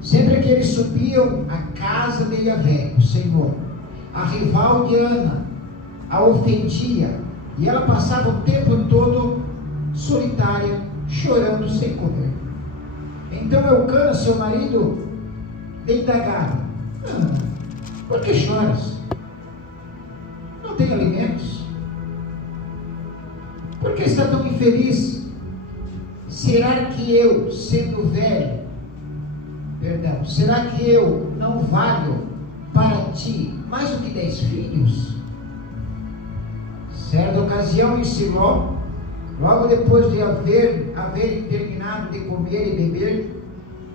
Sempre que eles subiam à casa de Yahvé, o Senhor, a rival de Ana a ofendia, e ela passava o tempo todo solitária, chorando sem comer. Então Eucana, seu marido, lhe indagava: por que choras? Não tem alimentos? Por que está tão infeliz? Será que eu, sendo velho, será que eu não valho para ti mais do que 10 filhos? Certa ocasião em Siló, logo depois de haverem terminado de comer e beber,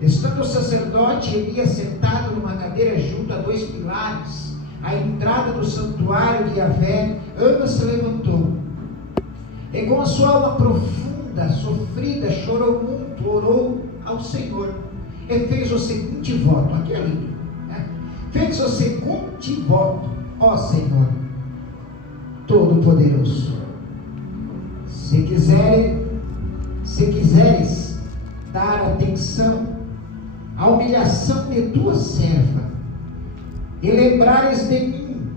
estando o sacerdote Elias sentado numa cadeira junto a 2 pilares, à entrada do santuário de Yahvé, Ana se levantou, e com a sua alma profunda, sofrida, chorou muito, orou ao Senhor, e fez o seguinte voto, aqui é lindo, né? Fez o seguinte voto: ó Senhor Todo-Poderoso, se quiseres dar atenção à humilhação de tua serva, e lembrares de mim,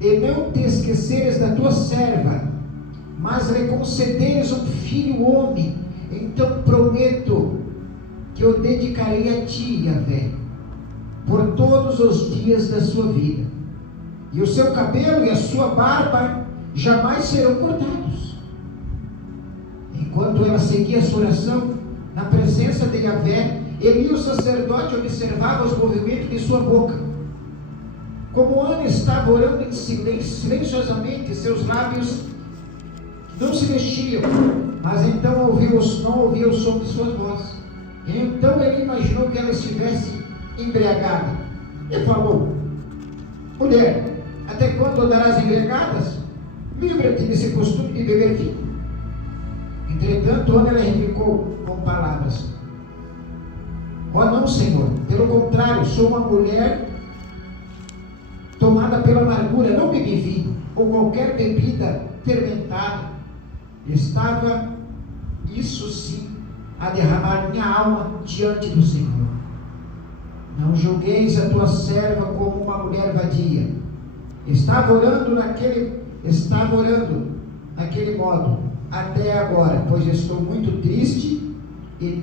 e não te esqueceres da tua serva, mas lhe concederes um filho homem, então prometo que eu dedicarei a ti, Yahvé, por todos os dias da sua vida, e o seu cabelo e a sua barba jamais serão cortados. Enquanto ela seguia a sua oração na presença de Yahvé, Eli, o sacerdote, observava os movimentos de sua boca. Como Ana estava orando em silêncio, silenciosamente, seus lábios não se mexiam, mas então não ouvia o som de sua voz. E então ele imaginou que ela estivesse embriagada e falou: mulher, até quando andarás embriagadas? Livra-te desse costume de beber vinho. Entretanto, Ana replicou com palavras: ó não, Senhor, pelo contrário, sou uma mulher tomada pela amargura, não bebi vinho ou qualquer bebida fermentada. Estava, isso sim, a derramar minha alma diante do Senhor. Não julgueis a tua serva como uma mulher vadia. Estava orando naquele modo até agora, pois estou muito triste e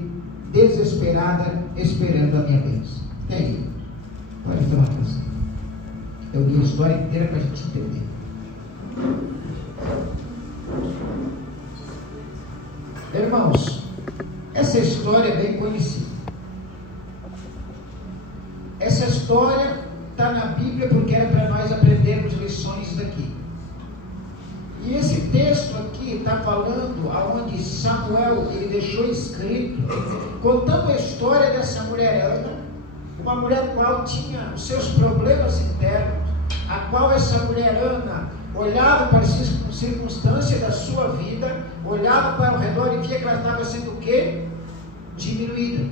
desesperada, esperando a minha vez. É aí, pode tomar atenção. Eu li a história inteira para a gente entender. Irmãos, essa história é bem conhecida. Essa história está na Bíblia porque era para nós aprendermos lições daqui. E esse texto aqui está falando aonde Samuel ele deixou escrito, contando a história dessa mulher Ana, uma mulher qual tinha os seus problemas internos, a qual essa mulher Ana olhava para as circunstâncias da sua vida, olhava para o redor e via que ela estava sendo o quê? Diminuída.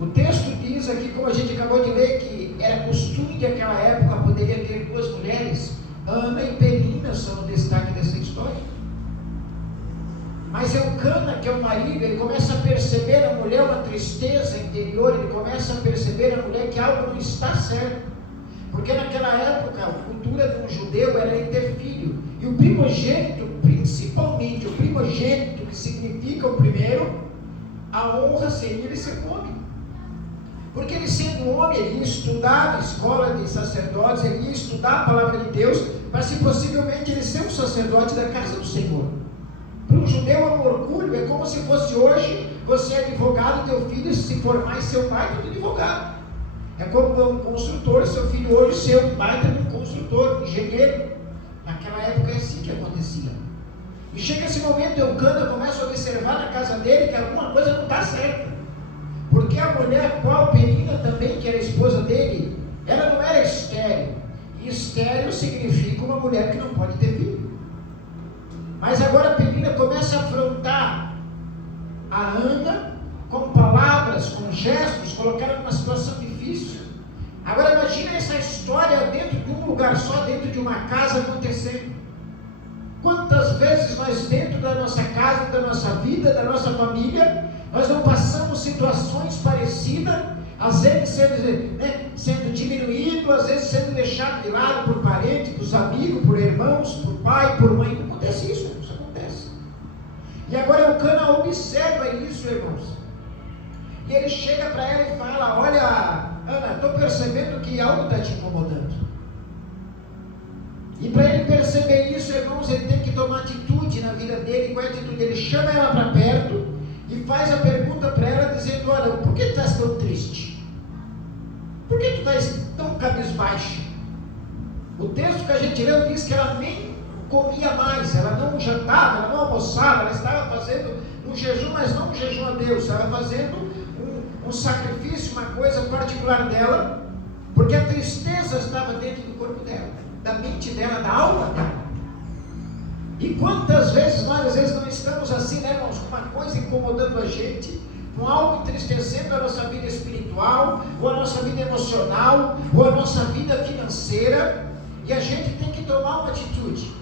O texto diz aqui, como a gente acabou de ler, que era costume que naquela época poderia ter 2 mulheres. Ana e Penina são o destaque dessa história. Mas Eucana, que é o marido, ele começa a perceber na mulher uma tristeza interior, ele começa a perceber na mulher que algo não está certo. Porque naquela época, a cultura de um judeu era ele ter filho. E o primogênito, principalmente o primogênito, que significa o primeiro, a honra seria ele ser homem. Porque ele sendo homem, ele ia estudar na escola de sacerdotes, ele ia estudar a palavra de Deus, para se possivelmente ele ser um sacerdote da casa do Senhor. Para um judeu é um orgulho, é como se fosse hoje, você é advogado, teu filho se formar e seu pai é advogado. É como um construtor, seu filho hoje ser um baita de um construtor, um engenheiro. Naquela época é assim que acontecia. E chega esse momento, Eucana começa a observar na casa dele que alguma coisa não está certa. Porque a mulher qual Penina também, que era a esposa dele, ela não era estéril. E estéril significa uma mulher que não pode ter filho. Mas agora Penina começa a afrontar a Ana com palavras, com gestos, colocar ela numa situação difícil. Agora imagina essa história dentro de um lugar só, dentro de uma casa acontecendo. Quantas vezes nós dentro da nossa casa, da nossa vida, da nossa família, nós não passamos situações parecidas vezes sendo diminuído, às vezes sendo deixado de lado por parentes, por amigos, por irmãos, por pai, por mãe. Não acontece isso, irmãos, acontece. E agora Eucana observa isso, irmãos. E ele chega para ela e fala: olha, Ana, estou percebendo que algo está te incomodando. E para ele perceber isso, irmãos, ele tem que tomar atitude na vida dele. Qual é a atitude? Ele chama ela para perto e faz a pergunta para ela, dizendo: olha, por que tu estás tão triste? Por que tu estás tão cabisbaixo? O texto que a gente leu diz que ela nem comia mais, ela não jantava, ela não almoçava, ela estava fazendo um jejum, mas não um jejum a Deus, ela estava fazendo um sacrifício, uma coisa particular dela, porque a tristeza estava dentro do corpo dela, da mente dela, da alma dela. E quantas vezes nós às vezes não estamos assim, né, irmãos, com uma coisa incomodando a gente, com algo entristecendo a nossa vida espiritual, ou a nossa vida emocional, ou a nossa vida financeira, e a gente tem que tomar uma atitude.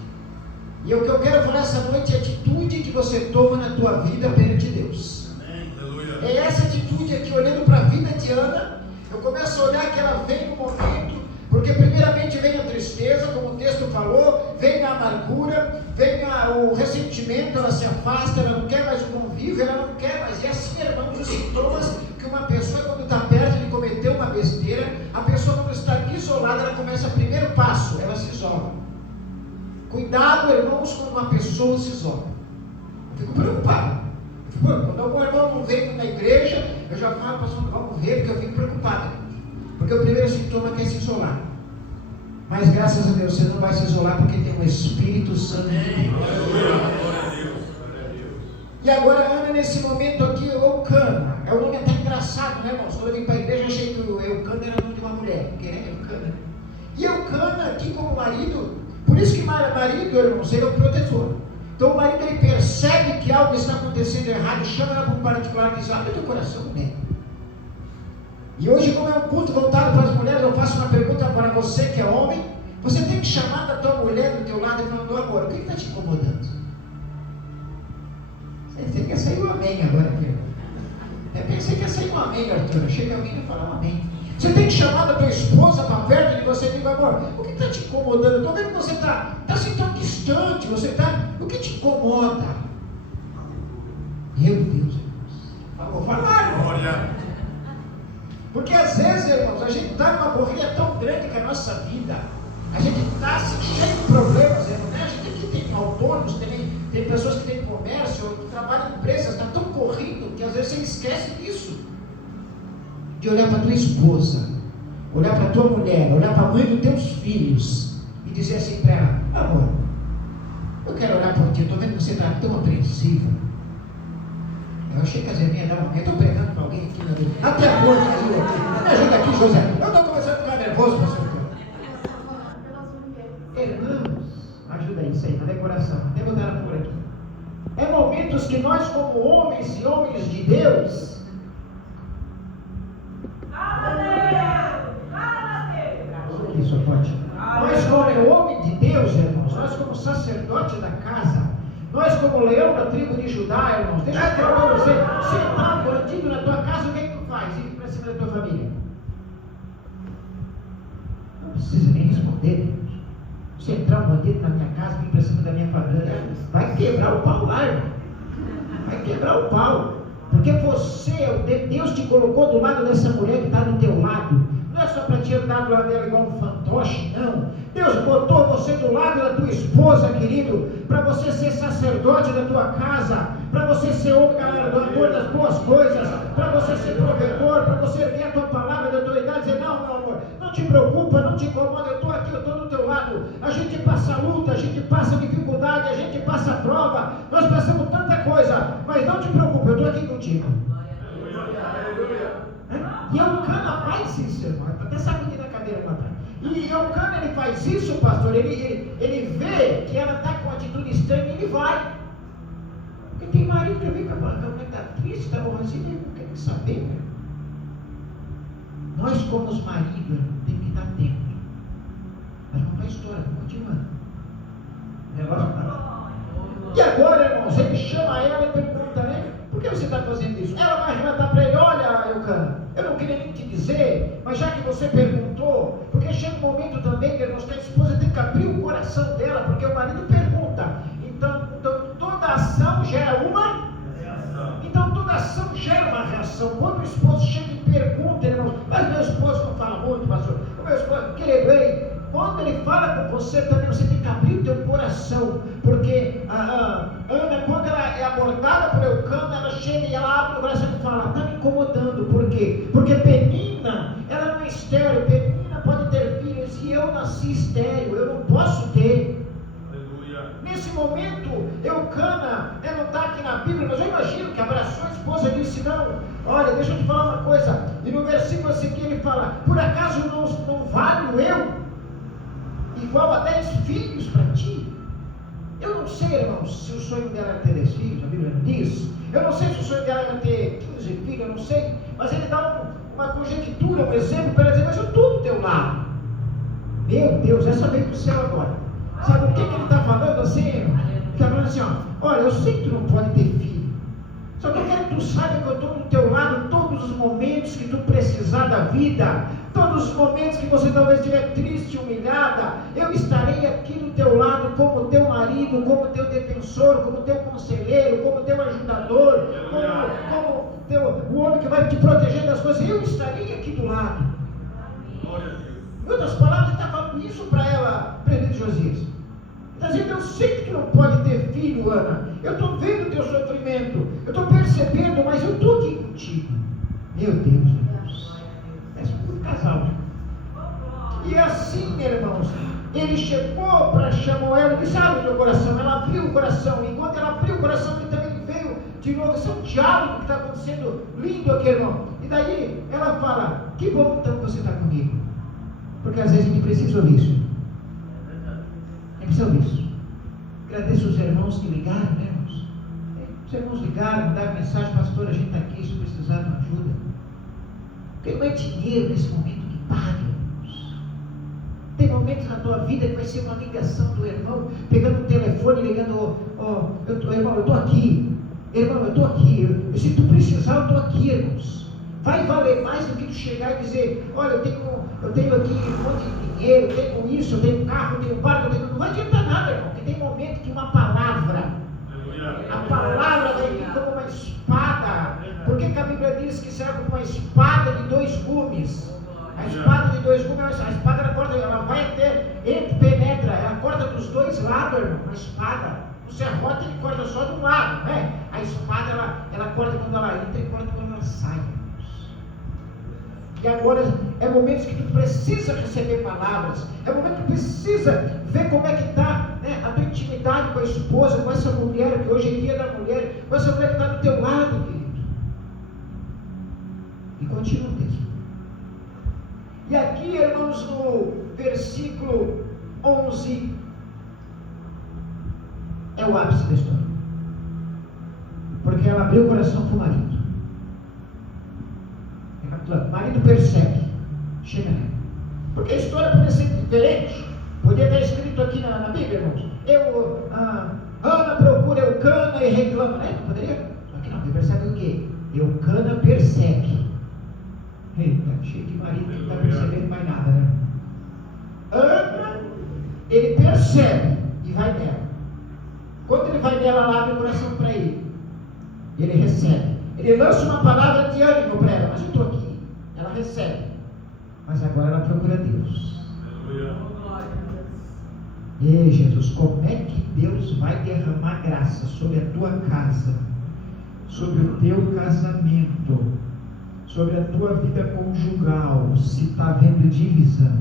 E o que eu quero falar essa noite é a atitude que você toma na tua vida perante Deus. Amém. Aleluia. É essa atitude aqui, olhando para a vida de Ana, eu começo a olhar que ela vem no momento, porque primeiramente vem a tristeza, como o texto falou, vem a amargura, vem o ressentimento, ela se afasta, ela não quer mais o convívio, ela não quer mais. E assim, irmãos, os sintomas que uma pessoa, quando está perto de cometer uma besteira, a pessoa, quando está isolada, ela começa o primeiro passo, ela se isola. Cuidado, irmãos, quando uma pessoa se isola. Eu fico preocupado. Quando algum irmão não vem na igreja, eu já falo, pastor, vamos ver, porque eu fico preocupado. Porque o primeiro sintoma é se isolar. Mas graças a Deus, você não vai se isolar porque tem o Espírito Santo. E agora, Ana, nesse momento aqui, Eucana. É um nome até engraçado, né, irmãos? Quando eu vim para a igreja, eu achei que o Eucana era o nome de uma mulher. Porque é Eucana. E Eucana, aqui como marido, por isso que marido, irmãos, ele é o protetor. Então o marido, ele percebe que algo está acontecendo errado, chama ela para um particular e diz: abre teu coração, mulher. E hoje, como é um culto voltado para as mulheres, eu faço uma pergunta para você que é homem. Você tem que chamar da tua mulher do teu lado e falar: amor, o que está te incomodando? Você quer sair um amém agora aqui? Eu pensei que ia sair um amém, Arthur. Chega alguém e fala um amém. Você tem que chamar da tua esposa para perto de você e dizer: amor, o que está te incomodando? Estou vendo que você está assim tão distante, você está... O que te incomoda? Meu Deus, irmãos. Vou falar, irmão. Porque às vezes, irmãos, a gente está numa corrida tão grande que a nossa vida, a gente está assim, cheio de problemas, irmão, né? A gente aqui tem autônomos, tem pessoas que têm comércio, que trabalham em empresas, está tão corrido que às vezes você esquece disso. De olhar para a tua esposa, olhar para a tua mulher, olhar para a mãe dos teus filhos e dizer assim para ela: amor, eu quero olhar para ti, estou vendo que você está tão apreensiva. Eu achei que a Zé ia dar uma... Eu estou pregando para alguém aqui na vida. Até agora, me ajuda aqui, José. Eu estou começando a ficar nervoso, pastor. Irmãos, ajuda isso aí, na decoração. Até botaram por aqui. É momentos que nós, como homens e homens de Deus, isso pode. Nós, como homem de Deus, irmãos, nós, como sacerdote da casa, nós, como leão da tribo de Judá, irmãos, deixa eu falar para você: se está um bandido na tua casa, o que é que tu faz? Ir para cima da tua família. Não precisa nem responder, irmãos. Se entrar um bandido na minha casa, vir para cima da minha família, vai quebrar o pau lá, irmão. Vai quebrar o pau. Porque você, Deus te colocou do lado dessa mulher que está do teu lado. Não é só para te andar do lado dela igual um fantoche, não. Deus botou você do lado da tua esposa, querido, para você ser sacerdote da tua casa, para você ser o galardador das boas coisas, para você ser provedor, para você ver a tua palavra da tua idade e dizer: não, meu amor, não te preocupa, não te incomoda, eu estou aqui, eu estou do teu lado. A gente passa luta, a gente passa dificuldade, a gente passa prova, nós passamos tanta coisa, mas não te preocupa, eu estou aqui contigo. E Eucana faz isso, irmão. Até sacudir na cadeira para trás. E Eucana, ele faz isso, pastor. Ele vê que ela está com uma atitude estranha e ele vai. Porque tem marido que vem com a mulher está triste, está aborrecida, ele não quer nem saber, né? Nós, como os maridos, irmão, temos que estar atentos. Mas vamos para a história, continuando. E agora, irmãos, ele chama ela e pergunta, né? Por que você está fazendo isso? Ela vai arrematar para ele: olha, Eucana, eu não queria nem te dizer, mas já que você perguntou, porque chega um momento também, irmãos, que a esposa tem que abrir o coração dela, porque o marido pergunta. Então toda ação gera uma reação. Então toda ação gera uma reação. Quando o esposo chega e pergunta, irmãos, mas meu esposo não fala muito, pastor, o meu esposo, querido, quando ele fala com você também, você tem que abrir o teu coração, porque Ana, quando ela é abordada por Eucana, ela chega e ela abre o coração e fala, está me incomodando, por quê? Porque Penina, ela não é estéril, Penina pode ter filhos, e eu nasci estéril, eu não posso ter. Aleluia. Nesse momento, Eucana, não está aqui na Bíblia, mas eu imagino que abraçou a esposa e disse, não, olha, deixa eu te falar uma coisa, e no versículo seguinte ele fala, por acaso não valho eu igual a 10 filhos para ti? Eu não sei, irmãos, se o sonho dela era ter 10 filhos, a Bíblia não diz. Eu não sei se o sonho dela era ter 15 filhos, eu não sei. Mas ele dá uma conjectura, um exemplo para ela dizer, mas eu estou do teu lado. Meu Deus, essa veio para o céu agora. Sabe o que ele está falando assim? Ele está falando assim, olha, eu sei que tu não pode ter filho. Só que eu quero que tu saiba que eu estou do teu lado em todos os momentos que tu precisar da vida. Todos os momentos que você talvez estiver triste, humilhada, eu estarei aqui do teu lado como teu marido, como teu defensor, como teu conselheiro, como teu ajudador, como o homem que vai te proteger das coisas. Eu estarei aqui do lado. Em outras palavras, ele está falando isso para ela, presbítero Josias. Ele está dizendo, eu sei que tu não pode ter filho, Ana. Eu estou vendo o teu sofrimento, eu estou percebendo, mas eu estou aqui contigo. Meu Deus. Casal. E assim, irmãos, ele chegou para Samuel e disse, abre o teu coração. Ela abriu o coração, e enquanto ela abriu o coração, ele também veio de novo. Esse é um diálogo que está acontecendo lindo aqui, irmão. E daí ela fala, que bom então que você está comigo, porque às vezes a gente precisa ouvir isso. A gente precisa ouvir isso. Agradeço os irmãos que ligaram, né, irmãos? Os irmãos ligaram, mandaram mensagem, pastor, a gente está aqui, se precisar de ajuda. Porque não é dinheiro nesse momento que paga, irmãos. Tem momentos na tua vida que vai ser uma ligação do irmão, pegando o telefone e ligando, irmão, eu estou aqui. Irmão, eu estou aqui. Se tu precisar, eu estou aqui, irmãos. Vai valer mais do que tu chegar e dizer, olha, eu tenho aqui um monte de dinheiro, eu tenho isso, eu tenho carro, eu tenho barco, não vai adiantar nada, irmão. Porque tem momento que uma palavra, a palavra vai vir como uma espada. Por que a Bíblia diz que será como uma espada de 2 gumes? A espada de 2 gumes, a espada ela corta, ela vai até, penetra, ela corta dos 2 lados, irmão. A espada, o serrote ele corta só de um lado, né? A espada ela corta quando ela entra e corta quando ela sai, irmãos. E agora é momentos que tu precisa receber palavras, é momento que tu precisa ver como é que está, né, a tua intimidade com a esposa, com essa mulher, que hoje é dia da mulher, com essa mulher que está do teu lado, querido. E continua o texto. E aqui, irmãos, no versículo 11, é o ápice da história. Porque ela abriu o coração para o marido. O marido persegue. Chega nela. Porque a história podia ser diferente. Podia estar escrito aqui na Bíblia, irmãos. Ana procura Eucana e reclama, né? Não poderia? Aqui não, ele percebe o quê? Eucana persegue. Eita, cheio de marido que não está percebendo mais nada, né? Ana, ele percebe e vai nela. Quando ele vai nela, ela abre o coração para ele. Ele recebe. Ele lança uma palavra de ânimo para ela, mas eu estou aqui. Ela recebe. Mas agora ela procura Deus. E Jesus, como é que Deus vai derramar graça sobre a tua casa, sobre o teu casamento, sobre a tua vida conjugal, se está havendo divisão?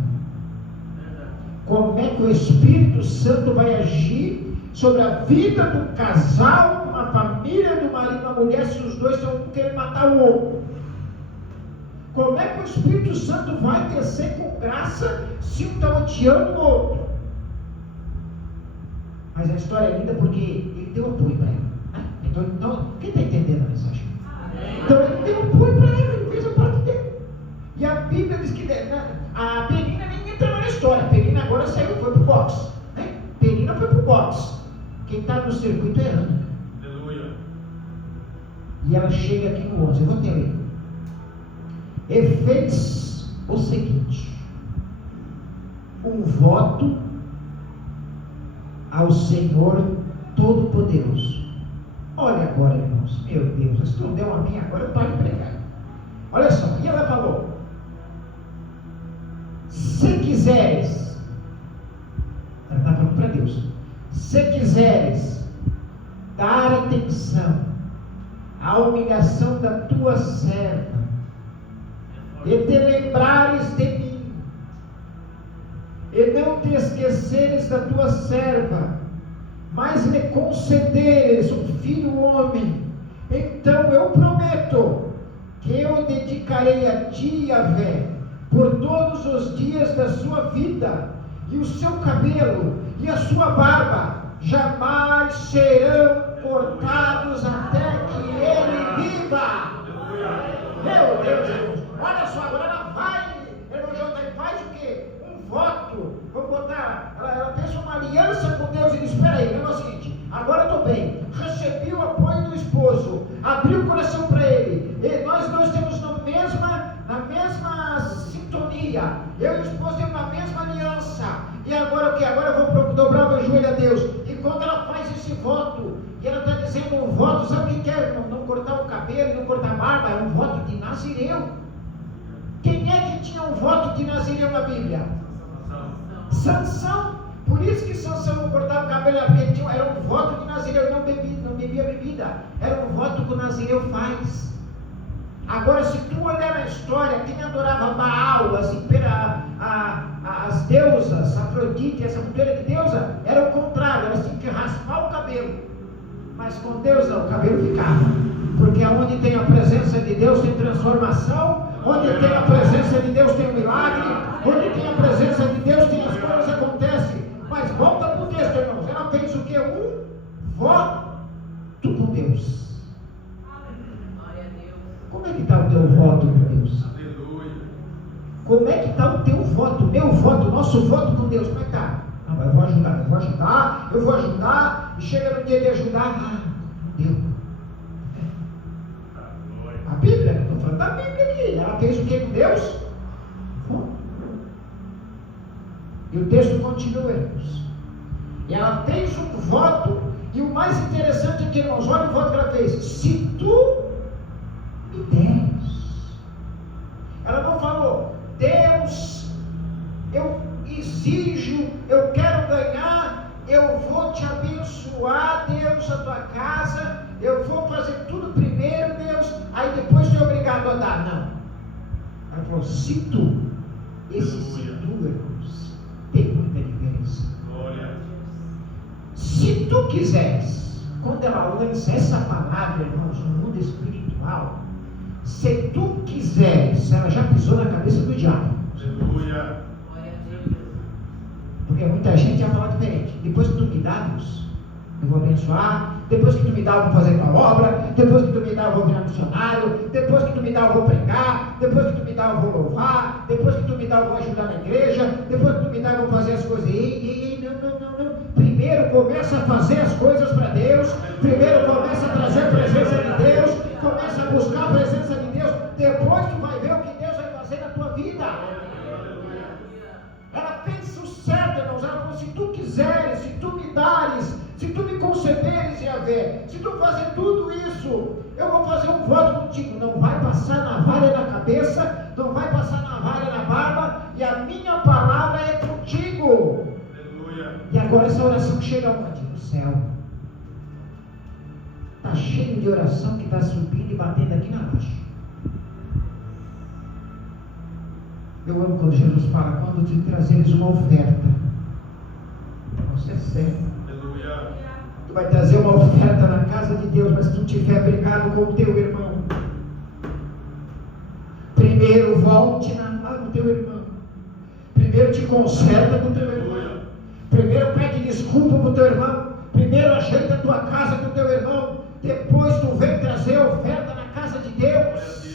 Como é que o Espírito Santo vai agir sobre a vida do casal, uma família, do marido e uma mulher, se os dois estão querendo matar o outro? Como é que o Espírito Santo vai descer com graça se um está odiando o outro? Mas a história é linda porque ele deu apoio para ela. Né? Então, quem está entendendo a mensagem? Então ele deu apoio para ela, ele fez a parte dele. E a Bíblia diz que a Penina nem entra na história. A Penina agora saiu, foi para o boxe. Né? Penina foi para o boxe. Quem está no circuito é Ana. Aleluia. E ela chega aqui no 11, eu vou ter aí. e fez o seguinte: um voto ao Senhor Todo-Poderoso. Olha agora, irmãos, meu Deus, se não der um amém agora, eu paro de pregar. Olha só, e ela falou: se quiseres, ela está falando para Deus, se quiseres dar atenção à humilhação da tua serva, e te lembrares de mim, e não te esqueceres da tua serva, mas me concederes um filho homem, então eu prometo que eu dedicarei a ti, Yahvé, por todos os dias da sua vida, e o seu cabelo e a sua barba jamais serão cortados até que ele viva. Meu Deus, irmãos, olha só, agora ela vai, irmão Jonathan, faz o quê? Um voto, vamos botar, ela fez uma aliança com Deus e disse: espera aí, o negócio é o seguinte, agora eu estou bem, recebi o apoio do esposo, abri o coração para ele, e nós dois temos na mesma sintonia, eu e o esposo temos a mesma aliança, e agora o que? Agora eu vou dobrar o meu joelho a Deus. E quando ela faz esse voto, e ela está dizendo um voto, sabe o que é, irmão? Não cortar o cabelo, não cortar a barba, é um voto de Nazireu. Quem é que tinha um voto de Nazireu na Bíblia? Sansão. Por isso que Sansão não cortava o cabelo, porque era um voto de Nazireu, não bebia bebida, era um voto que o Nazireu faz. Agora, se tu olhar na história, quem adorava Baal, as deusas, Afrodite, essa mulher de deusa, era o contrário, elas tinham que raspar o cabelo. Mas com Deus não, o cabelo ficava. Porque onde tem a presença de Deus tem transformação, onde tem a presença de Deus tem um milagre, onde tem a presença de Deus tem as coisas acontecem. Mas volta para o texto, irmãos, ela fez o que? Um voto com Deus. Como é que está o teu voto com Deus? Aleluia. Como é que está o teu voto, meu voto, nosso voto com Deus? Como é que está? Ah, eu vou ajudar, e chega no dia de ajudar, não deu. A Bíblia, estou falando da Bíblia aqui, ela fez o que com Deus? E o texto continua, irmãos. E ela fez um voto, e o mais interessante é que, irmãos, olha o voto que ela fez: se tu me deres. Ela não falou: Deus, eu exijo, eu quero ganhar, eu vou te abençoar, Deus, a tua casa, eu vou fazer tudo primeiro, Deus, aí depois tu é obrigado a dar. Não. Ela falou: se tu, esse se tu, irmãos, tem muita diferença. Glória. Se tu quiseres, quando ela lança essa palavra, irmãos, no mundo espiritual, se tu quiseres, ela já pisou na cabeça do diabo. Aleluia. Porque muita gente ia falar diferente. Depois que tu me dá, Deus, eu vou abençoar. Depois que tu me dá, eu vou fazer uma obra. Depois que tu me dá, eu vou virar missionário. Depois que tu me dá, eu vou pregar. Depois que tu me dá, eu vou louvar. Depois que tu me dá, eu vou ajudar na igreja. Depois que tu me dá, eu vou fazer as coisas. Não. Primeiro começa a fazer as coisas para Deus. Primeiro começa a trazer a presença de Deus. Começa a buscar a presença de Deus. Depois tu vai ver o que Deus vai fazer na tua vida. Ela pensa o certo, irmãos. Ela falou: se tu quiseres, se tu me dares, se tu me concederes, Yahvé, se tu fazer tudo isso, eu vou fazer um voto contigo. Não vai passar navalha na cabeça, não vai passar navalha na barba, e a minha palavra é contigo. Aleluia. E agora essa oração chega onde? No céu. Está cheio de oração que está subindo e batendo aqui na baixa. Eu amo quando Jesus fala: quando te trazeres uma oferta, você é sério. Aleluia. Tu vai trazer uma oferta na casa de Deus, mas se tu tiver brigado com o teu irmão, primeiro volte lá no teu irmão, primeiro te conserta com o teu irmão, primeiro pede desculpa com o teu irmão, primeiro ajeita a tua casa com o teu irmão, depois tu vem trazer a oferta na casa de Deus.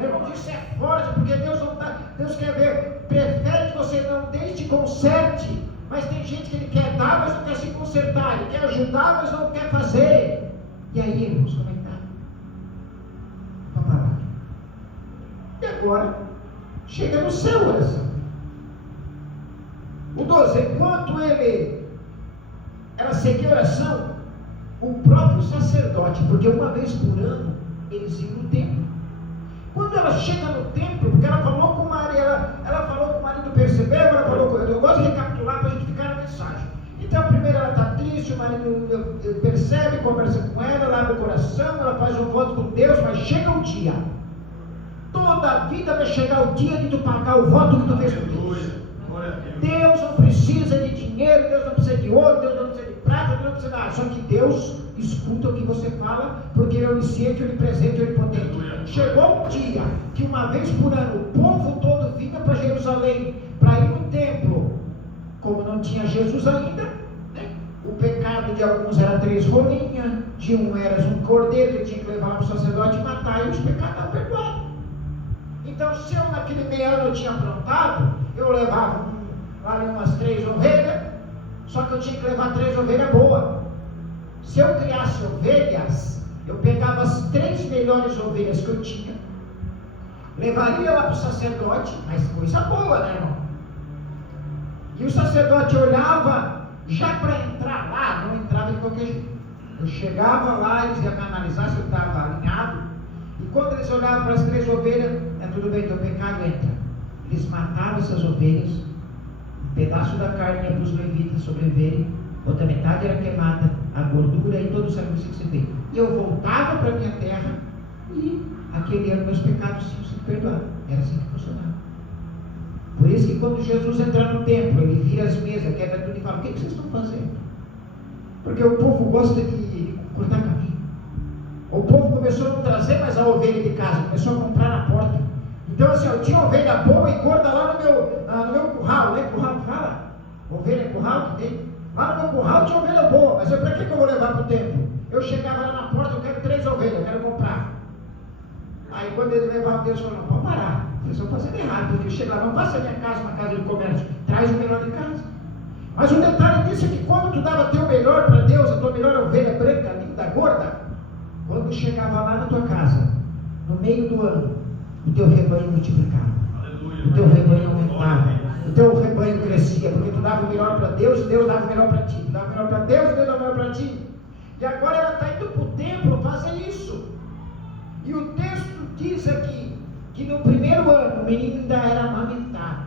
Irmão, isso é forte, porque Deus não está. Deus quer ver, prefere que você não deixe, conserte. Mas tem gente que ele quer dar, mas não quer se consertar. Ele quer ajudar, mas não quer fazer. E aí, irmãos, como é que está? Uma palavra. E agora, chega no céu a oração. O 12, enquanto ela seguia a oração, o próprio sacerdote, porque uma vez por ano, eles iam no templo. Quando ela chega no templo, porque ela falou com o marido, ela falou com o marido, percebeu? Ela falou com ele. Eu gosto de recapitular para a gente ficar na mensagem. Então, primeiro ela está triste, o marido percebe, conversa com ela abre o coração, ela faz um voto com Deus, mas chega o dia. Toda a vida vai chegar o dia de tu pagar o voto que tu fez com Deus. Deus não precisa de dinheiro, Deus não precisa de ouro, Deus não precisa de prata, Deus não precisa de nada. Só que Deus escuta o que você fala, porque Ele é onisciente, onipresente, onipotente. Chegou um dia que uma vez por ano o povo todo vinha para Jerusalém para ir no templo. Como não tinha Jesus ainda, né? O pecado de alguns era 3 rolinhas, de um era um cordeiro que tinha que levar para o sacerdote e matar, e os pecados estavam perdoados. Então, se eu naquele meio ano tinha aprontado, eu levava lá umas 3 ovelhas, só que eu tinha que levar 3 ovelhas boas. Se eu criasse ovelhas, eu pegava as 3 melhores ovelhas que eu tinha, levaria lá para o sacerdote, mas coisa boa, né, irmão? E o sacerdote olhava, já para entrar lá, não entrava de qualquer jeito. Eu chegava lá, eles iam me analisar se eu estava alinhado, e quando eles olhavam para as 3 ovelhas, tudo bem, teu pecado entra. Eles matavam essas ovelhas, um pedaço da carne ia para os levitas sobreviverem, outra metade era queimada, a gordura e todo o sacrifício que você tem. E eu voltava para a minha terra, e aquele ano meus pecados tinham sido perdoados. Era assim que funcionava. Por isso que quando Jesus entra no templo, ele vira as mesas, quebra tudo e fala: o que vocês estão fazendo? Porque o povo gosta de cortar caminho. O povo começou a não trazer mais a ovelha de casa, começou a comprar na porta. Então assim, eu tinha ovelha boa e gorda lá no meu curral, né? Curral que fala? Ovelha é curral que tem? Lá no meu curral tinha ovelha boa, mas para que eu vou levar para o templo? Eu chegava lá na porta, eu quero 3 ovelhas, eu quero comprar. Aí quando ele levava, Deus falou: não, pode parar, vocês estão fazendo errado, porque chega lá, não faça a minha casa uma casa de comércio, traz o melhor de casa. Mas o detalhe disso é que quando tu dava teu melhor para Deus, a tua melhor ovelha branca, linda, gorda, quando chegava lá na tua casa, no meio do ano, o teu rebanho multiplicava, o teu rebanho aumentava, o teu rebanho crescia, porque tu dava o melhor para Deus e Deus dava o melhor para ti, tu dava o melhor para Deus e Deus dava o melhor para ti. E agora ela está indo para o templo fazer isso. E o texto diz aqui que no primeiro ano o menino ainda era amamentado.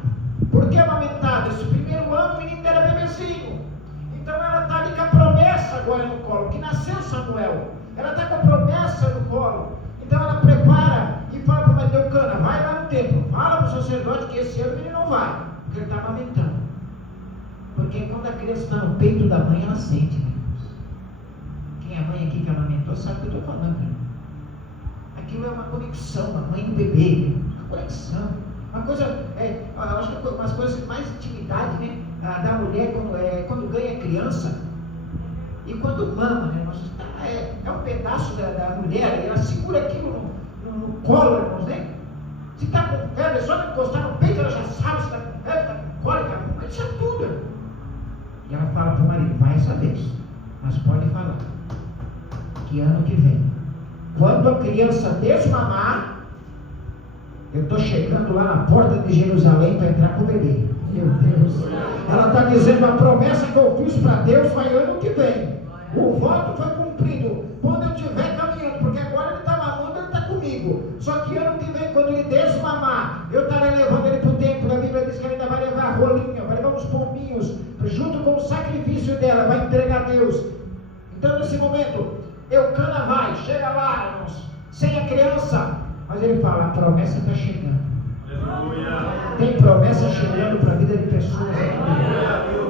Por que amamentado? Esse primeiro ano o menino era bebezinho. Então ela está ali com a promessa agora no colo, que nasceu Samuel. Ela está com a promessa no colo. Então ela prepara e fala para o marido: Eucana, vai lá no templo, fala para o sacerdote que esse ano ele não vai, porque ele está amamentando. Porque quando a criança está no peito da mãe, ela sente, irmãos. Quem é mãe aqui que amamentou sabe o que eu estou falando, irmão. Aquilo é uma conexão, a mãe e o bebê, uma conexão. Uma coisa, eu acho que umas coisas mais intimidade, né? Da mulher quando ganha criança e quando mama, né? É um pedaço da mulher, e ela segura aquilo no colo, irmãos, né? Se está com febre, só de encostar no peito, ela já sabe se está com febre, está com cólica, mas isso é tudo. Irmão. E ela fala para o marido: vai essa vez, mas pode falar que ano que vem, quando a criança desmamar, eu estou chegando lá na porta de Jerusalém para entrar com o bebê. Meu Deus, ela está dizendo: a promessa que eu fiz para Deus vai ano que vem. O voto foi cumprido quando eu estiver caminhando, porque agora ele está mamando, ele está comigo. Só que ano que vem, quando ele desmamar, eu estarei levando ele para o templo. A Bíblia diz que ele ainda vai levar a rolinha, vai levar uns pombinhos, junto com o sacrifício dela, vai entregar a Deus. Então nesse momento, Eucana vai, chega lá, irmãos, sem a criança, mas ele fala: a promessa está chegando. Aleluia. Tem promessa chegando para a vida de pessoas aqui.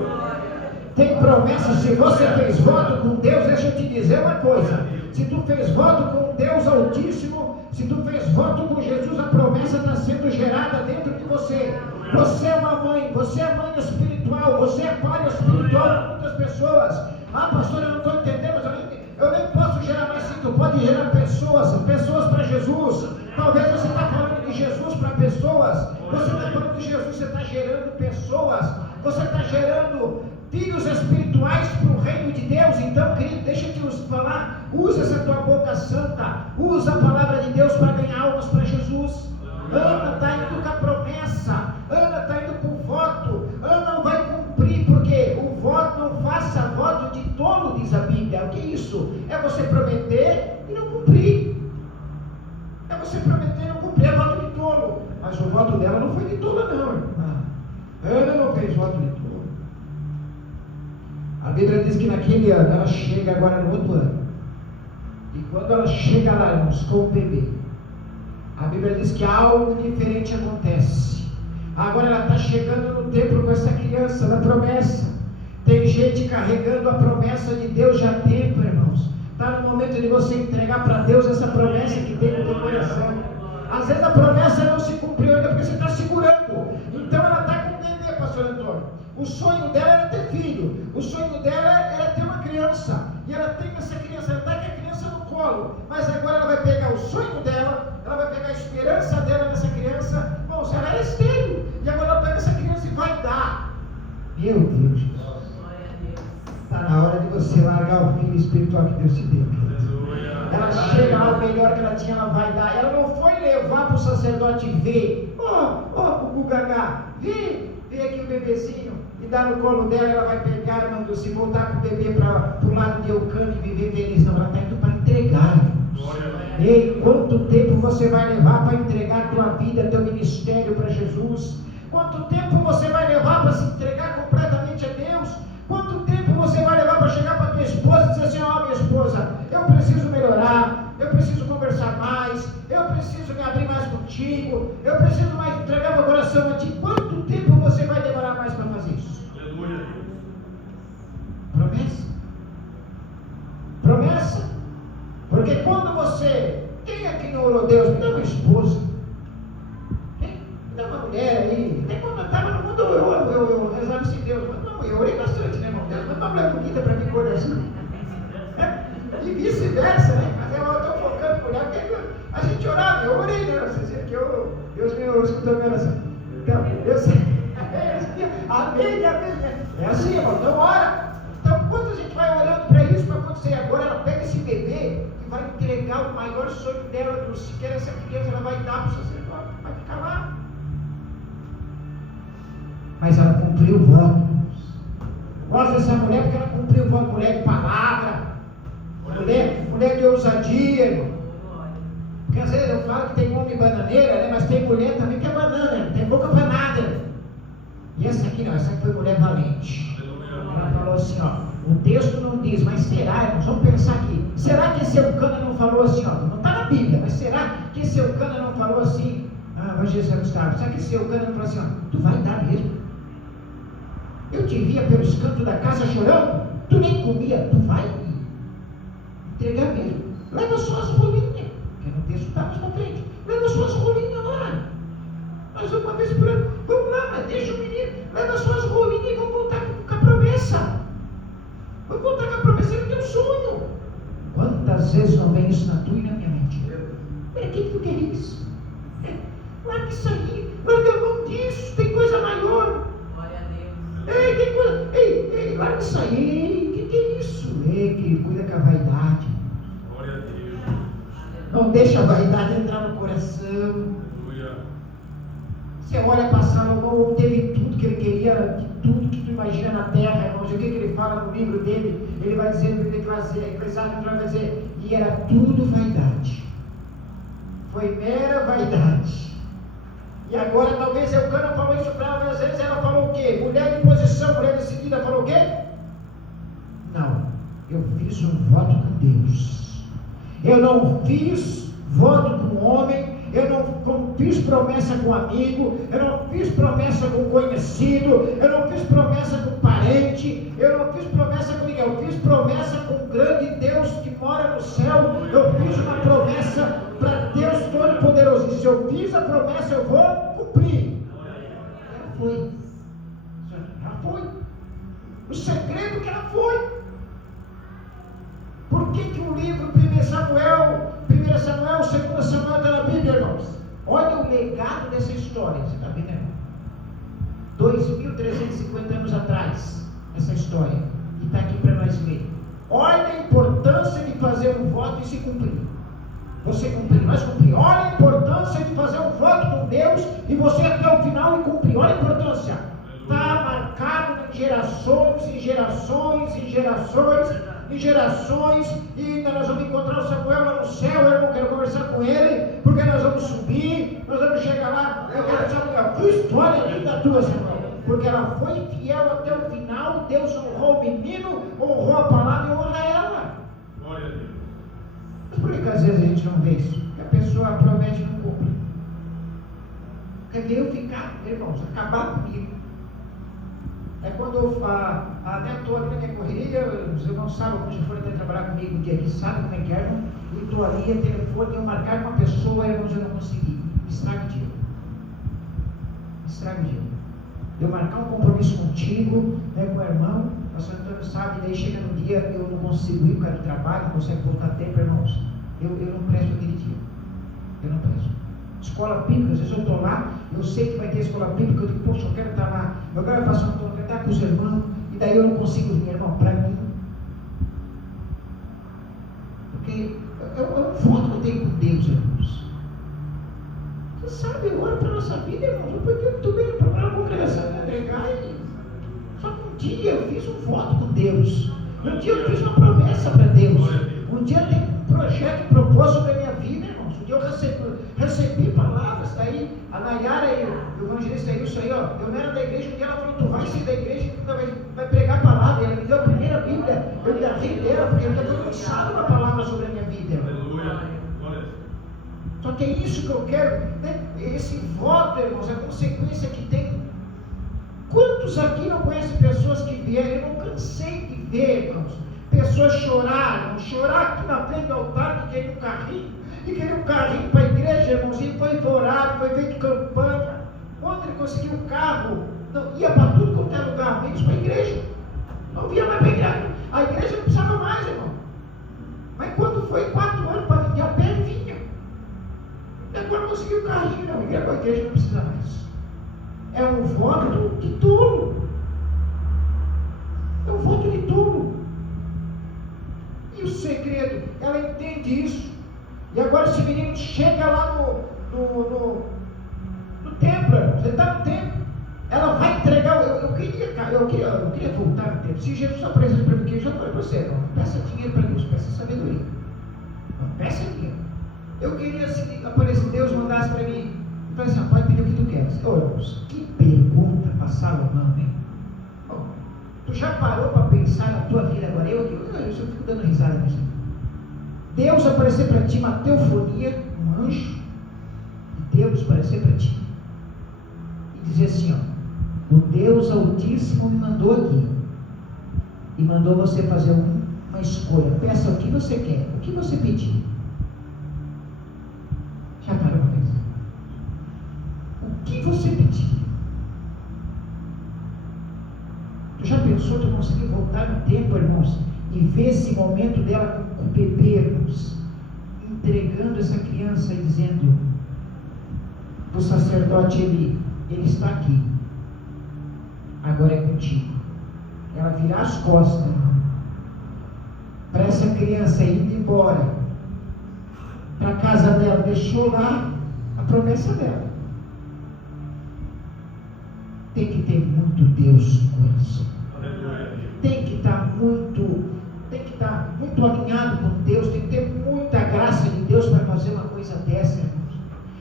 Tem promessa. Se você fez voto com Deus, deixa eu te dizer uma coisa: se tu fez voto com Deus Altíssimo, se tu fez voto com Jesus, a promessa está sendo gerada dentro de você. Você é uma mãe, você é mãe espiritual, você é pai espiritual para muitas pessoas. Ah, pastor, eu não estou entendendo, mas eu nem posso gerar mais. Sim, tu pode gerar pessoas para Jesus. Talvez você está falando de Jesus para pessoas. Você está falando de Jesus, você está gerando pessoas. Você está gerando filhos espirituais para o reino de Deus. Então, querido, deixa eu te falar. Usa essa tua boca santa. Usa a palavra de Deus para ganhar almas para Jesus. Ana está indo com a promessa, Ana está indo com o voto, Ana não vai cumprir, porque o voto, não faça voto de tolo, diz a Bíblia. O que é isso? É você prometer e não cumprir. É você prometer e não cumprir, é voto de tolo. Mas o voto dela não foi de tola, não, irmã. Ana não fez voto de tolo. A Bíblia diz que naquele ano, ela chega agora no outro ano, e quando ela chega lá, irmãos, com o bebê, a Bíblia diz que algo diferente acontece. Agora ela está chegando no templo com essa criança, na promessa. Tem gente carregando a promessa de Deus já há tempo, irmãos. Está no momento de você entregar para Deus essa promessa que tem no teu coração. Às vezes a promessa não se cumpriu ainda porque você está segurando. Então ela está com o bebê, pastor Antônio. O sonho dela era ter filho. O sonho dela era ter uma criança. E ela tem essa criança, ela está com a criança no colo. Mas agora ela vai pegar o sonho dela, ela vai pegar a esperança dela nessa criança. Bom, se ela era estéril, e agora ela pega essa criança e vai dar. Meu Deus, está na hora de você largar o filho espiritual que Deus te deu. Ela chega lá, o melhor que ela tinha, ela vai dar. Ela não foi levar para o sacerdote ver. O Gagá, vê aqui o bebezinho, e dar no colo dela. Ela vai pegar, irmão, se voltar com o bebê para o lado de Eucana e viver feliz. Não, ela está indo para entregar. Ei, quanto tempo você vai levar para entregar tua vida, teu ministério para Jesus? Quanto tempo você vai levar para se entregar completamente a Deus? Quanto tempo você vai levar para chegar para tua esposa e dizer assim: ó, minha esposa, eu preciso melhorar, eu preciso conversar mais, eu preciso me abrir mais contigo, eu preciso mais entregar meu coração a ti. Quanto tempo você vai demorar mais para fazer isso? Aleluia. Promessa? Promessa? Porque quando você, quem é que não orou Deus? Me dá uma esposa, me dá uma mulher aí. Até quando eu estava no mundo, eu rezava assim: Deus, eu orei bastante, né, irmão? Deus, manda uma mulher bonita para mim, coração. E vice-versa, né? Mas eu estou focando por mulher, porque a gente orava, eu orei, né? Você dizia que Deus me escutou a minha oração. Então, eu sei. Amém. É assim, irmão, então ora. Então, quando a gente vai orando para isso, para acontecer agora, ela pega esse bebê e vai entregar o maior sonho dela, se quer essa criança, ela vai dar para o sacerdote, vai ficar lá. Mas ela cumpriu o voto. Gosto dessa mulher porque ela cumpriu o voto. Mulher de palavra, mulher de ousadia, irmão. Porque às vezes eu falo que tem homem bananeira, né? Mas tem mulher também que é banana, não tem boca para nada. E essa aqui não, essa aqui foi mulher valente. Ela falou assim, ó, o texto não diz, mas será, irmãos, vamos pensar aqui, será que esse Eucana não falou assim, ó, não está na Bíblia, mas será que esse Eucana não falou assim, mas Jesus Gustavo, será que esse Eucana não falou assim, ó, tu vai dar mesmo? Eu te via pelos cantos da casa chorando, tu nem comia, tu vai entregar mesmo, leva suas rolinhas, porque no texto está mais para frente, leva suas rolinhas lá, mas uma vez por ano, vamos lá, mas deixa o menino, leva suas rolinhas e vamos voltar com a promessa. Vamos voltar com a promessa do teu sonho. Quantas vezes não vem isso na tua e na minha mente? Para que tu queres? Larga isso aí, larga a mão disso, tem coisa maior. Glória a Deus. Ei, tem coisa, ei, larga isso aí, que é isso? Ei, que cuida com a vaidade. Glória a Deus. Não deixa a vaidade entrar no coração. Você olha para Salomão, teve tudo que ele queria, tudo que tu imagina na terra, irmãos. E o que ele fala no livro dele? Ele vai dizer no livro de Eclesiastes, vai dizer, e era tudo vaidade. Foi mera vaidade. E agora talvez Eucana falou isso para ela, mas às vezes ela falou o quê? Mulher de posição, mulher decidida, falou o quê? Não, eu fiz um voto com Deus. Eu não fiz voto com homem. Eu não fiz promessa com amigo, eu não fiz promessa com conhecido, eu não fiz promessa com parente, eu não fiz promessa com ninguém, eu fiz promessa com o grande Deus que mora no céu, eu fiz uma promessa para Deus Todo-Poderoso, e se eu fiz a promessa eu vou cumprir. Ela foi, o segredo que ela foi. Por que o livro 1 Samuel, 2 Samuel está na Bíblia, irmãos? Olha o legado dessa história, você está vendo, irmão? 2.350 anos atrás, essa história, que está aqui para nós ler. Olha a importância de fazer um voto e se cumprir. você cumprir, nós cumprir. Olha a importância de fazer um voto com Deus e você até o final e cumprir. Olha a importância. Está marcado em gerações, em gerações, em gerações, em gerações. E ainda nós vamos encontrar o Samuel lá no céu. Eu não quero conversar com ele, porque nós vamos subir, nós vamos chegar lá. Eu quero Samuel, que história linda tua, Samuel, porque ela foi fiel até o final. Deus honrou o menino, honrou a palavra e honra ela. Glória a Deus. Mas por que às vezes a gente não vê isso? Que a pessoa promete e não cumpre. Quer ver eu ficar, irmãos, acabar comigo. É quando a minha estou ali na minha correria, os irmãos sabem, quando já foram até trabalhar comigo um dia aqui, sabe como é que é, irmão? E estou ali, telefone, eu marcar com uma pessoa, irmãos, eu não consegui. Me estraga o dia. Me estraga o dia. Eu marcar um compromisso contigo, né, com o irmão, o pastor Antônio sabe, daí chega no dia, eu não consigo ir por causa do trabalho, não consigo voltar tempo, irmãos. Eu não presto aquele dia. Eu não presto. Escola bíblica, às vezes eu estou lá, eu sei que vai ter escola bíblica, eu digo, poxa, eu quero estar lá, eu quero passar um quero estar com os irmãos, e daí eu não consigo vir, irmão, para mim. Porque é um voto que eu tenho com Deus, irmãos. Você sabe, eu oro para a nossa vida, irmãos, eu podia muito bem para a congregação congregar, só que um dia eu fiz um voto com Deus, um dia eu fiz uma promessa para Deus, um dia tem um projeto, um propósito para a minha vida, irmãos, um dia eu recebi palavras, daí a Nayara e o evangelista isso aí, ó, eu não era da igreja, um dia ela falou, tu vai ser da igreja, tu vai pregar a palavra, e ela me deu a primeira Bíblia, eu me arrei dela, porque eu já estou cansado da palavra sobre a minha vida, irmão. Só que é isso que eu quero, né? Esse voto, irmãos, é a consequência que tem. Quantos aqui não conhecem pessoas que vieram? Eu não cansei de ver, irmãos, pessoas chorar aqui na frente do altar, que queriam um carrinho, e queria um carrinho para a igreja, irmãos, e foi orar, foi feito campanha. Quando ele conseguiu um carro, não, ia para tudo quanto é lugar, menos para a igreja. Não via mais para a igreja. A igreja não precisava mais, irmão. Mas quando foi 4 anos para vir a pé, vinha. E agora conseguiu um carrinho, não, a igreja não precisa mais. É um voto de tolo. É um voto de tolo. E o segredo, ela entende isso. E agora esse menino chega lá no templo, você está no templo, ela vai entregar, eu queria voltar no templo. Se Jesus aparecesse para mim, eu já falei para você, não peça dinheiro para Deus, peça sabedoria, não peça dinheiro. Eu queria, se aparecesse Deus, mandasse para mim, eu falei assim, pode pedir o que tu queres. Irmãos, que pergunta para Salomão, hein? Bom, tu já parou para pensar na tua vida agora? Eu só fico dando risada nisso. Deus aparecer para ti, uma teofonia, um anjo, e Deus aparecer para ti e dizer assim, ó, o Deus Altíssimo me mandou aqui e mandou você fazer uma escolha, peça o que você quer, o que você pedir. Já parou para pensar? O que você pedir? Tu já pensou tu conseguir voltar no tempo, irmãos, e ver esse momento dela com o bebê, irmãos, entregando essa criança e dizendo, o sacerdote, ele está aqui, agora é contigo. Ela virar as costas, irmão, para essa criança indo embora para a casa dela, deixou lá a promessa dela. Tem que ter muito Deus no coração. Tem que estar muito alinhado com Deus, tem que ter muita graça de Deus para fazer uma coisa dessa, irmãos.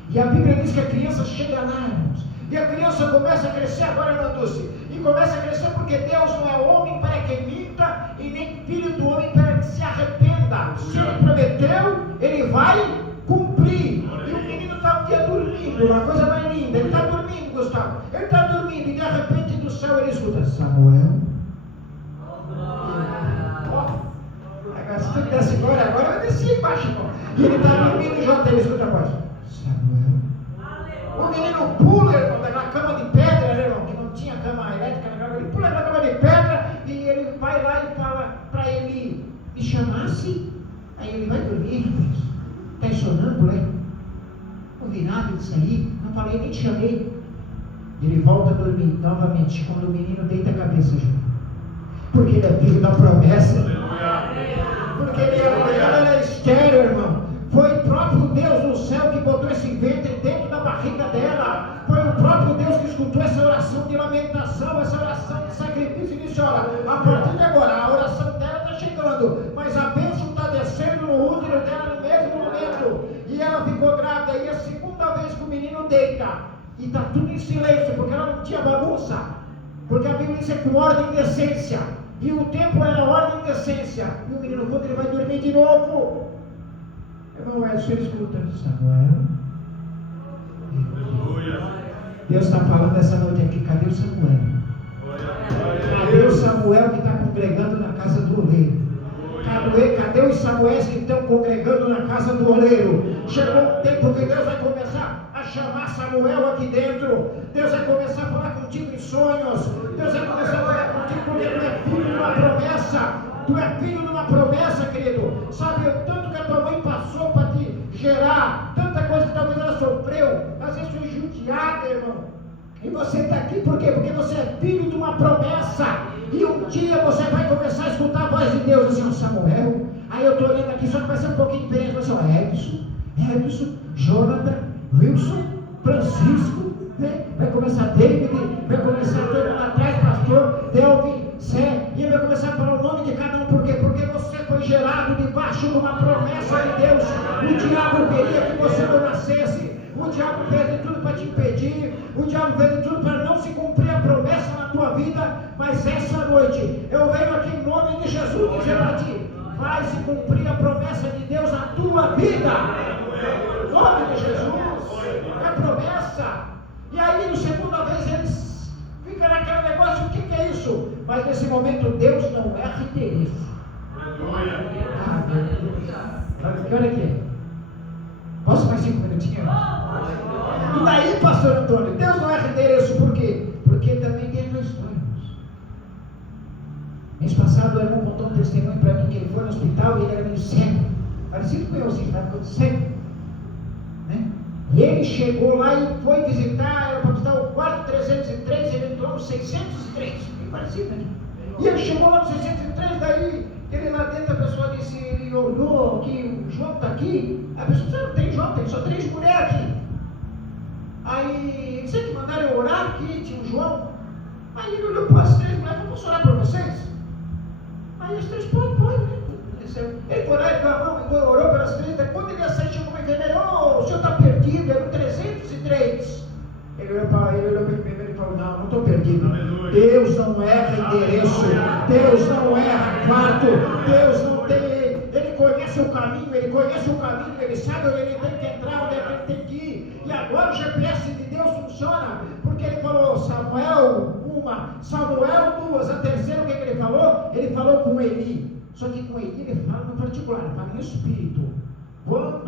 E a Bíblia diz que a criança chega lá, irmãos, e a criança começa a crescer agora, irmã Dulce, e começa a crescer porque Deus não é homem para que minta, e nem filho do homem para que se arrependa. Se ele prometeu, ele vai cumprir. E o menino está um dia dormindo, uma coisa mais linda, ele está dormindo, Gustavo, ele está dormindo, e de repente do céu ele escuta, Samuel. Se tu desce agora vai descer embaixo, irmão. E ele está dormindo junto, ele escuta a voz. Samuel. O menino pula, irmão, daquela cama de pedra, né, irmão, que não tinha cama elétrica, ele pula na cama de pedra e ele vai lá e fala para ele me chamasse. Aí ele vai dormir, irmãos. Está sonâmbulo, né? Não vi nada disso aí, não falei, nem te chamei. Ele volta a dormir novamente quando o menino deita a cabeça junto. Porque ele é filho da promessa. Porque ele é estéreo, irmão. Foi o próprio Deus do céu que botou esse ventre dentro da barriga dela. Foi o próprio Deus que escutou essa oração de lamentação, essa oração de sacrifício e disse: olha, a partir de agora, a oração dela está chegando, mas a bênção está descendo no útero dela no mesmo momento. E ela ficou grávida, e a segunda vez que o menino deita, e está tudo em silêncio, porque ela não tinha bagunça, porque a Bíblia diz que com ordem e decência, e o tempo era ordem e decência, e o menino, quando ele vai dormir de novo, irmão Edson, ele escuta: Samuel. Deus está falando essa noite aqui: cadê o Samuel? Cadê o Samuel que está congregando na casa do oleiro? Cadê os Samuéis que estão congregando na casa do oleiro? Chegou um tempo que Deus vai começar a chamar Samuel aqui dentro. Deus vai começar a falar contigo em sonhos. Deus vai começar a falar contigo porque tu é filho de uma promessa. Tu é filho de uma promessa, querido. Sabe, tanto que a tua mãe passou para te gerar, tanta coisa que talvez ela sofreu, às vezes foi judiada, irmão. E você está aqui por quê? Porque você é filho de uma promessa. E um dia você vai começar a escutar a voz de Deus assim: Samuel. Aí eu estou olhando aqui, só que vai ser um pouquinho diferente. Vai ser Edson, Jonathan, Wilson, Francisco, né? Vai começar David, vai começar todo mundo lá atrás, pastor, Delvin, Sé, e ele vai começar a falar o nome de cada um. Por quê? Porque você foi gerado debaixo de uma promessa de Deus. O diabo queria que você não nascesse. O diabo fez de tudo para te impedir. O diabo fez de tudo para não se cumprir a promessa na tua vida. Mas essa noite eu venho aqui em nome de Jesus dizer para ti: vai se cumprir a promessa de Deus na tua vida. Em nome de Jesus. É promessa. E aí, na segunda vez, eles ficam naquele negócio: o que é isso? Mas nesse momento Deus não erra endereço. Que hora que é? Posso mais 5 minutinhos? E daí, pastor Antônio, Deus não erra endereço, por quê? Porque também tem uma história. Mês passado o irmão contou um testemunho para mim que ele foi no hospital e ele era meio cego, parecido com eu, assim, estava ficando cego, né? E ele chegou lá e foi visitar, era para visitar o quarto 303, ele entrou no 603, bem parecido, né? E ele chegou lá no 603, daí ele lá dentro, a pessoa disse, ele olhou que o João está aqui. A pessoa disse: não tem João, tem só 3 mulheres aqui. Aí, você que mandaram eu orar aqui, tinha o João. Aí ele olhou para as 3 mulheres: posso orar para vocês? Aí as 3: pode, né? Ele foi lá e orou pelas 3, daí quando ele ia sair, chegou uma enfermeira: o senhor está perdido, era o 303. Ele olhou para a enfermeira e falou: não estou perdido. Aleluia. Deus não erra endereço, Deus não erra quarto, Deus não tem, Ele conhece o caminho, Ele sabe onde ele tem que entrar, onde ele tem que ir. E agora o GPS de Deus funciona, porque ele falou: Samuel 1, Samuel 2, a terceira, o que ele falou? Ele falou com Eli, só que com Eli ele fala no particular, fala no espírito. Quando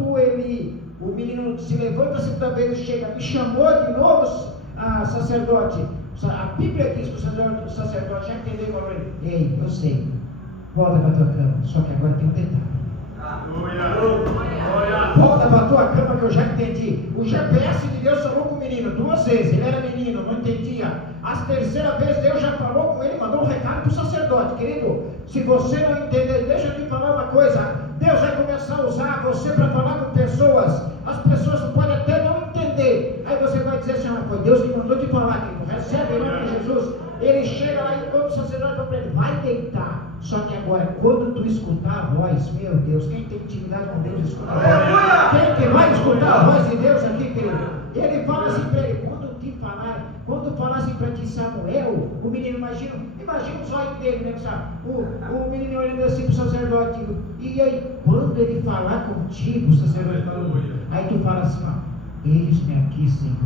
o menino se levanta a segunda vez e chega: me chamou de novo, sacerdote. A Bíblia diz que o sacerdote já entendeu e falou: ei, eu sei, volta para a tua cama, só que agora tem um detalhe. Volta para a tua cama que eu já entendi. O GPS de Deus falou com o menino 2 vezes, ele era menino, não entendia. A terceira vez Deus já falou com ele, mandou um recado para o sacerdote: querido, se você não entender, deixa eu te falar uma coisa, Deus vai começar a usar você para falar com pessoas. As pessoas podem até não entender, aí você vai dizer assim: foi Deus que mandou te falar, querido, recebe em nome de Jesus. Ele chega lá e quando o sacerdote fala para ele: vai deitar. Só que agora, quando tu escutar a voz, meu Deus, quem tem intimidade com Deus, escuta a voz. Quem que vai escutar a voz de Deus aqui, querido? Ele fala assim para ele: quando falar assim para ti, Samuel, o menino, imagina os olhos dele, né? O menino olhando assim para o sacerdote: e aí, quando ele falar contigo, o sacerdote falou, aí tu fala assim: eis-me aqui, Senhor.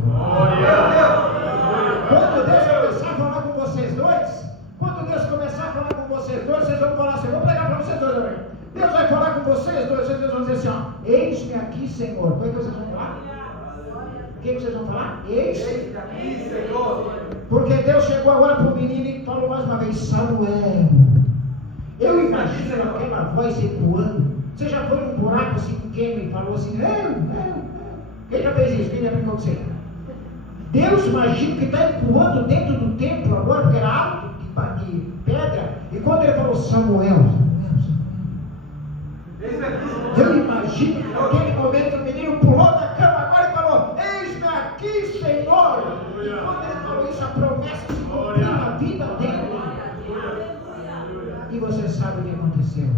Quando Deus começar a falar com vocês dois, vocês vão falar assim: vou pregar para vocês dois agora. Deus vai falar com vocês dois vão dizer assim: eis-me aqui, Senhor. Como é que vocês vão falar? O que vocês vão falar? Eis-me aqui, Senhor. Porque Deus chegou agora para o menino e falou mais uma vez: Samuel. Eu imagino aquela voz ecoando. Você já foi num buraco assim pequeno e falou assim: quem já fez isso? Quem já brincou com você? Deus, imagina que está ecoando dentro do templo agora, porque era alto de pedra. E quando ele falou: Samuel, Eu imagino que naquele momento o menino pulou da cama agora e falou: eis-me aqui, Senhor. E quando ele falou isso, a promessa se cumpriu na vida dele. E você sabe o que aconteceu?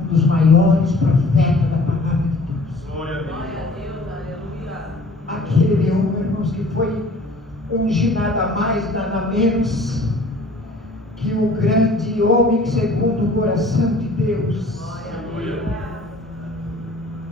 Um dos maiores profetas da palavra de Deus. Glória a Deus, aleluia. Aquele leão, irmãos, que foi ungido nada mais, nada menos que o grande homem segundo o coração de Deus.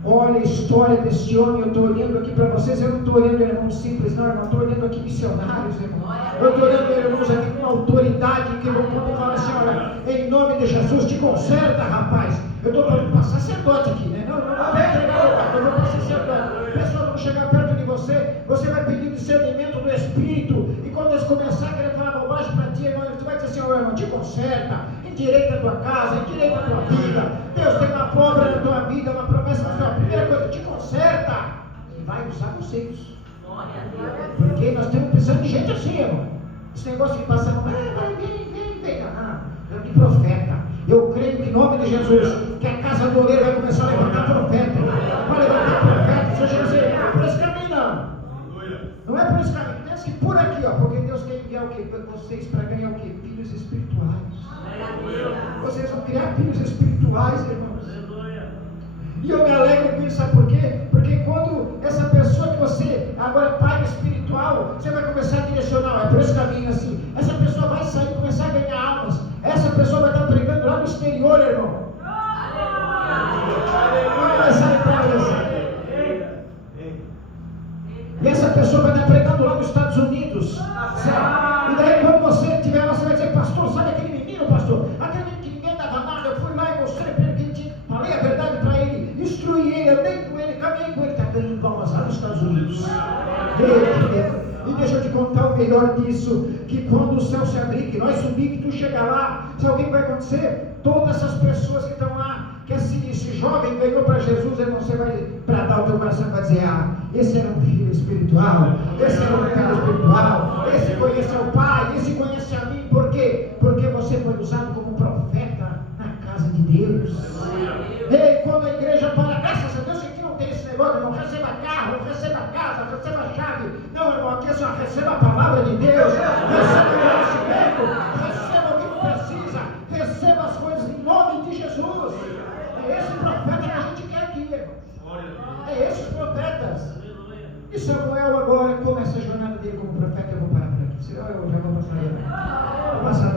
Olha a história deste homem. Eu estou olhando aqui para vocês. Eu não estou olhando irmãos simples, não, irmão. Estou olhando aqui missionários, irmão. Eu estou olhando irmãos aqui com faculdade que vão poder falar assim: olha, em nome de Jesus, te conserta, rapaz. Eu estou falando para sacerdote aqui, né? Não vou entregar o barco, eu vou para sacerdote. Pessoas vão chegar perto de você, você vai pedir discernimento do Espírito, e quando eles começarem a querer falar bobagem para ti, irmão, tu vai dizer assim: olha, irmão, te conserta, endireita a tua casa, endireita a tua vida. Deus tem uma obra na tua vida, uma promessa na tua vida. A primeira coisa, te conserta, e vai usar vocês. Porque nós estamos precisando de gente assim, irmão. Esse negócio de passar, vai, vem. Não, de profeta. Eu creio que em nome de Jesus, que a casa do oleiro vai começar a levantar profeta. Vai levantar profeta. Se eu dizer, não é por esse caminho, não. Não é por esse caminho. Pensa que por aqui, ó, porque Deus quer enviar o quê? Vocês para ganhar o quê? Filhos espirituais. Vocês vão criar filhos espirituais, irmãos. E eu me alegro com isso, sabe por quê? Porque quando essa pessoa que você agora é pai espiritual, você vai começar a direcionar, é por esse caminho assim. Essa pessoa vai sair e começar a ganhar almas. Essa pessoa vai estar pregando lá no exterior, irmão. Vai sair para e essa pessoa vai estar pregando lá nos Estados Unidos. Certo? E daí quando você estiver lá, você vai dizer: pastor, sabe aquele menino, pastor? Aquele menino que ninguém dava nada, eu fui lá e mostrei para ele, falei a verdade para ele, instruí ele, andei com ele, caminhei com ele, está ganhando almas lá nos Estados Unidos. E deixa eu te contar o melhor disso, que quando o céu se abrir, que nós subir, que tu chegar lá, sabe o que vai acontecer? Todas essas pessoas que estão lá, que esse jovem ganhou para Jesus, irmão, você vai bradar o teu coração e vai dizer: ah, esse era um filho espiritual, esse era um filho espiritual, esse conhece o Pai, esse conhece a mim. Por quê? Porque você foi usado como profeta na casa de Deus. Ei, quando a igreja fala, graças a Deus, que aqui não tem esse negócio, não receba carro, receba casa, receba chave. Não, irmão, aqui é só receba a palavra de Deus, receba o conhecimento, receba o que precisa, receba as coisas em nome de Jesus. É esse profeta que a gente quer aqui, irmão. É esses profetas. E Samuel agora, como essa jornada dele como profeta, eu vou parar por aqui. Senão eu já vou passar.